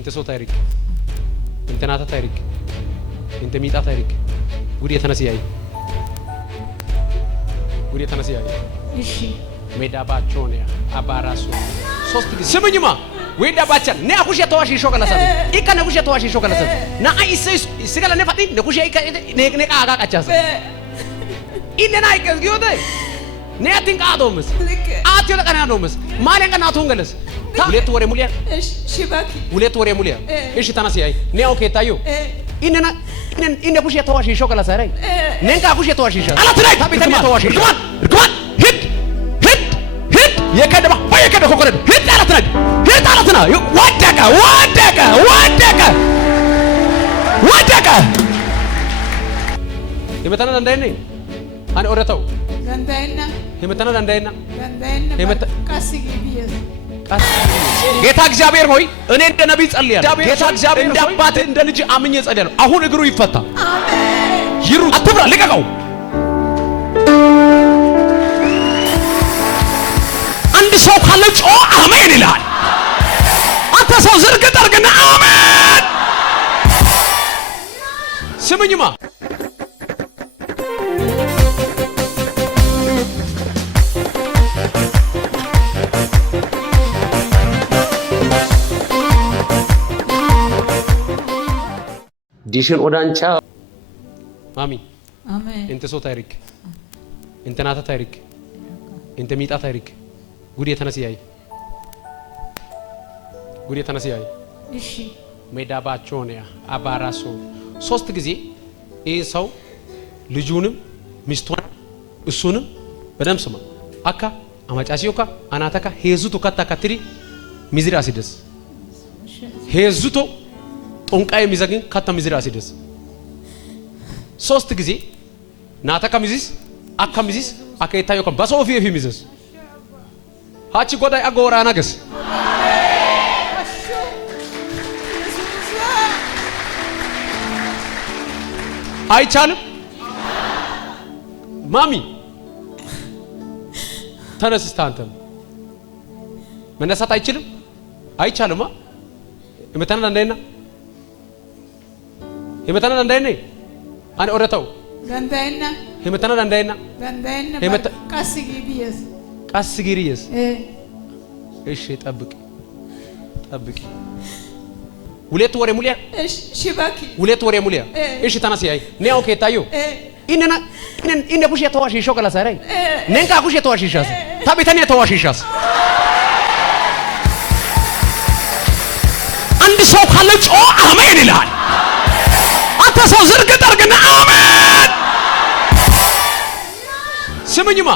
انت صوت ታሪክ انت ናታ ታሪክ انت ሚጣ ታሪክ ጉድ የተነሲያይ ጉድ የተነሲያይ እሺ ሜዳባቸው ነው አባራሱ ሶስት ጊዜ ስሙኝማ ወይዳ ባቻን ነ አኩሽ ተዋሽ ሾከላሳ ኢካ ነኩሽ ተዋሽ ሾከላሳ ና አይሰስ ሲጋላ ነፋቲ ነኩሽ ኢካ ነ አጋቃቻሳ ኢነና አይከስ ጊዮተ ነ አቲንቃ አዶምስ አቲዮ ለቀና አዶምስ ማለን ቀና አቶንገለስ ሁለት ወሬ ሙሊያ ሽባኪ ሁለት ወሬ ሙሊያ እሺ ተነሲያይ ነ ኦኬ ታዩ ኢነና ኢነ ኩሽ ተዋሽ ሾከላሳ ራይ ነንካ ኩሽ ተዋሽ ሻ አላትራይ ታቢተኛ ተዋሽ ርግማን የከደባ ወይከደ ኮኮረድ ህጣላትና ወደቀ የመተና እንዳይነ አን ኦረታው ገንዳይና የመተና እንዳይና ካስጊቢየስ ጌታ እግዚአብሔር ሆይ እኔ እንደ ነብይ ጸልያለሁ ጌታ እግዚአብሔር እንደ አባት እንደ ልጅ አምኜ ጸልያለሁ አሁን እግሩ ይፈታ አሜን ይሩ አትብራ ልቀቀው አንድ ሰው ካለ ጮ አሜን ይላል አንተ ሰው ዝርግ ጠርግና አሜን ስሙኝማ ዲሽን ኦዳንቻ አሜን አሜን እንተ ሰው ታሪክ እንተ ናታ ታሪክ እንተ ሚጣ ታሪክ ጉድ የተነሲያይ እሺ ሜዳባቸው ነው አባራሱ ሶስት ጊዜ ይሄ ሰው ልጁንም ሚስቱን እሱንም በደም ስማ አካ አማጫሲዮካ አናታካ ሄዙቱ ካታካትሪ ሚዝራ ሲደስ ሄዙቱ ጦንቃይ ሚዘግን ካታ ሚዝራ ሲደስ ሶስት ጊዜ ናታካ ሚዚስ አካ ሚዚስ አከይታዮ ከበሶፊ ፊ ሚዚስ ሃቺ ጎዳይ አጎራ ነገስ አይቻልም ማሚ ተነስታንተ መነሳት አይችልም አይቻልማ የመተና እንዳይና አን ኦረታው ገንዳይና የመተና እንዳይና ካስጊቢየስ እሺ ጠብቂ ሁለት ወሬ ሙሊያ ሽባኪ ሁለት ወሬ ሙሊያ እሺ ተነሲያይ ነው ኦኬ ታዩ ኢነ ኩሽ ተዋሽ ሾከላሳ ራይ ነንካ ኩሽ ተዋሽ ሻስ ታቢተኛ ተዋሽ ሻስ አንድ ሰው ካለ ጮ አሜን ይላል አንተ ሰው ዝርግ ጠርግና አሜን ስሙኝማ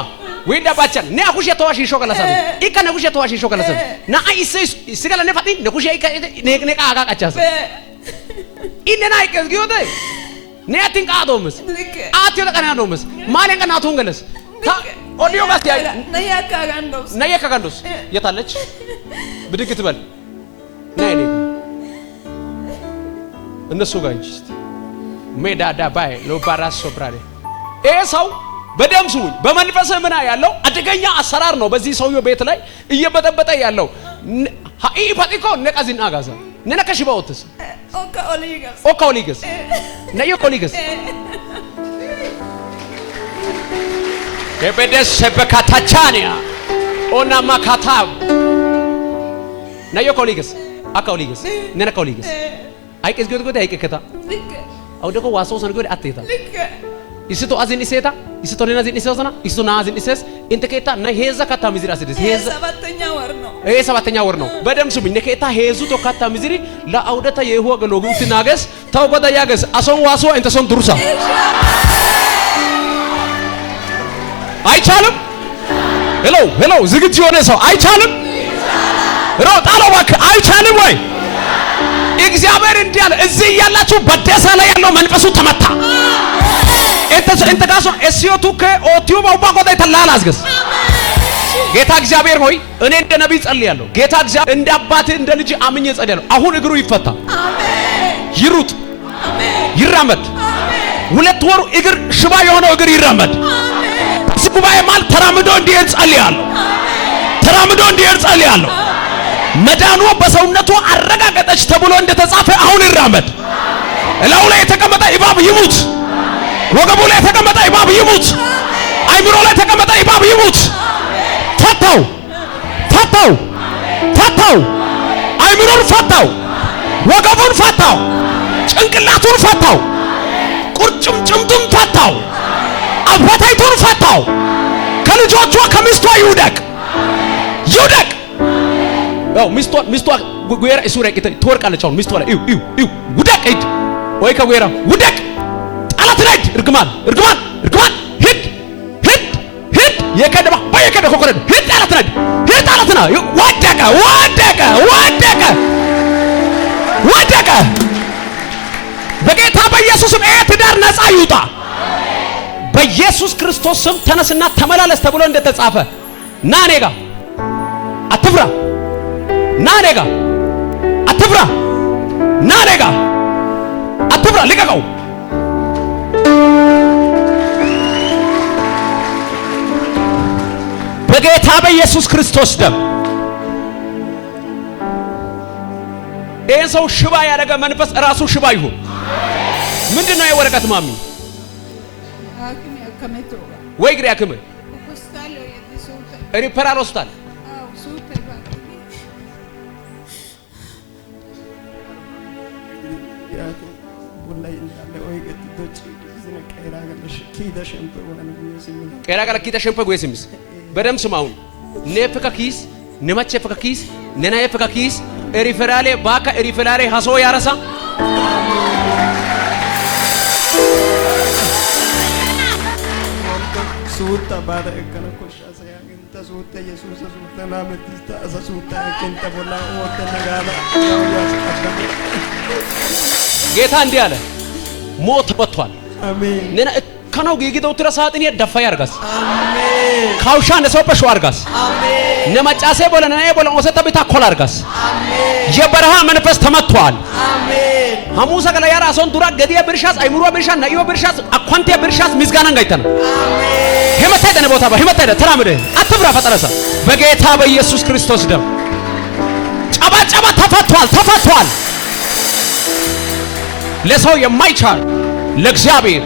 ወይዳ ባቻን ነ አኩሽ ተዋሽ ሾከላሳ ኢካ ነኩሽ ተዋሽ ሾከላሳ ና አይሰስ ሲጋላ ነፋቲ ነኩሽ ኢካ ነ አጋቃቻሳ ኢነና አይከስ ጊዮተ ነ አቲንቃ አዶምስ አቲዮ ለቀና አዶምስ ማለን ቀና አቶንገለስ ኦዲዮ ጋስ ያይ ነያካጋንዶስ የታለች ብድግ ትበል ነይ እነሱ ጋር እንጂ ሜዳዳ ባይ ሎባራስ ሶብራሬ ኤሳው በደም ስሙኝ በመንፈስ ምና ያለው አደገኛ አሰራር ነው በዚህ ሰውዮ ቤት ላይ እየበጠበጠ ያለው ሃይ ፓቲኮ ነቃዚን አጋዛ ነነከሽባውትስ ኦካኦሊገስ ነዮኮሊገስ ከበደስ በካታቻኒያ ኦናማ ካታብ ነዮኮሊገስ አካኦሊገስ ነነኮሊገስ አይከስ ጎድ አይከከታ አው ደኮ ዋሶ ሰንጎድ አትይታ ይስቶ አዚን ኢሴታ ይስቶ ለና አዚን ኢሴውና ይስቶ ና አዚን ኢሴስ እንተከታ ና ሄዛ ካታ ሚዝራ ሲደስ ሄዛ ሰባተኛ ወር ነው በደም ስሙኝ ነከታ ሄዙ ቶ ካታ ሚዝሪ ለአውደታ የሆ ገሎጉ ትናገስ ታው ጎዳ ያገስ አሶን ዋሶ እንተሶን ድሩሳ አይቻልም ሄሎ ዝግጁ የሆነ ሰው አይቻልም ሮጣለው ባክ አይቻልም ወይ እግዚአብሔር እንዲያለ እዚህ ያላችሁ በደሳ ላይ ያለው መንፈሱ ተመታ እንተ ጋሶ ኤሲዮቱ ከኦቲዮ ባባ ጎዳ ተላላስገስ ጌታ እግዚአብሔር ሆይ እኔ እንደ ነብይ ጸልያለሁ ጌታ እግዚአብሔር እንደ አባት እንደ ልጅ አምኜ ጸልያለሁ አሁን እግሩ ይፈታ አሜን ይሩጥ አሜን ይራመድ አሜን ሁለት ወሩ እግር ሽባ የሆነው እግር ይራመድ አሜን ጉባኤ ማል ተራምዶ እንዲሄድ ጸልያለሁ አሜን ተራምዶ እንዲሄድ ጸልያለሁ መዳኑ በሰውነቱ አረጋገጠች ተብሎ እንደተጻፈ አሁን ይራመድ። እላው ላይ የተቀመጠ እባብ ይሙት። ወገቡ ላይ የተቀመጠ እባብ ይሙት። አይምሮ ላይ የተቀመጠ እባብ ይሙት። ፈታው ፈታው ፈታው። አይምሮን ፈታው። ወገቡን ፈታው። ጭንቅላቱን ፈታው። ቁርጭምጭምቱን ፈታው። አበታይቱን ፈታው። ከልጆቿ ከሚስቷ ይውደቅ ይውደቅ። ያው ሚስቷ ጉየራ እሱ ላይ ትወርቃለች። አሁን ሚስቷ ላይ ይው ውደቅ። ሂድ ወይ ከጉየራ ውደቅ። ጣላት ላይ እርግማን እርግማን እርግማን ሂድ ሂድ ሂድ። የከደባ በየከደ ኮኮረድ ሂድ ጣላት ላይ ሂድ ጣላት ነው። ወደቀ ወደቀ ወደቀ ወደቀ። በጌታ በኢየሱስም ትዳር ነፃ ይውጣ። በኢየሱስ ክርስቶስ ስም ተነስና ተመላለስ ተብሎ እንደተጻፈ ና እኔ ጋር አትፍራ። ና እኔ ጋር አትፍራ። ና እኔ ጋር አትፍራ። ልቀቀው። በጌታ በኢየሱስ ክርስቶስ ደም ይሄን ሰው ሽባ ያደረገ መንፈስ ራሱ ሽባ ይሁን። ምንድነው የወረቀት ማሚ ወይ ግሪ ያክም ሪፈራል ሆስፒታል ቄራ ጋር ኪታ ሸምፐ ጎይስምስ በደም ስማውን ነፍካ ኪስ ነማቸፈካ ኪስ ነናየፈካ ኪስ ሪፈራሌ ባካ ሪፈራሌ ሀሶ ያረሳ suutta baada ekkana koshasa yaginta suutta yesuusa suutta naametista asa suutta ekenta bolla ootte nagaala yaas qaddame ጌታ እንዲህ አለ ሞት መጥቷል። አሜን ነና ከነው ጊጊዶ ትራሳጥን የደፋ ያርጋስ አሜን ካውሻ ነሰውበሽ አርጋስ አሜን ነማጫሴ ቦለና ቦለ ወሰተ ቢታ ኮል አርጋስ አሜን የበረሃ መንፈስ ተመቷል። አሜን ሐሙሳ ገላ ያራ አሶን ዱራ ገዲያ ብርሻስ አይምሮ ብርሻስ ናይዮ ብርሻስ አኳንቴ ብርሻስ ምስጋና ጋይተና አሜን ሄመታይደነ ቦታ ሄመታይደ ተራምደ አትብራ ፈጠረሰ በጌታ በኢየሱስ ክርስቶስ ደም ጨባጨባ ተፈቷል ተፈቷል። ለሰው የማይቻል ለእግዚአብሔር